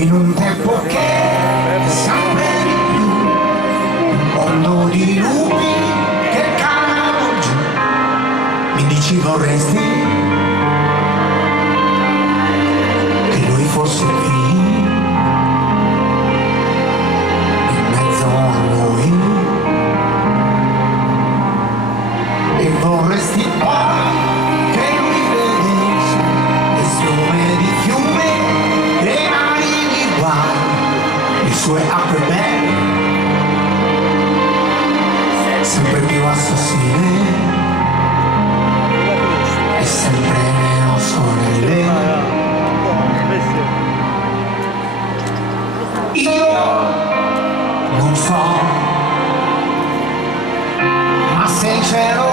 in un tempo che sempre di più, un mondo di lupi che calano giù. Mi dici vorresti che lui fosse qui in mezzo a noi, e vorresti poi che lui vedesse le schiume di fiume, le mani guai, le sue acque belle, sempre più assassine e sempre meno sorelle. Io non so, ma se il cielo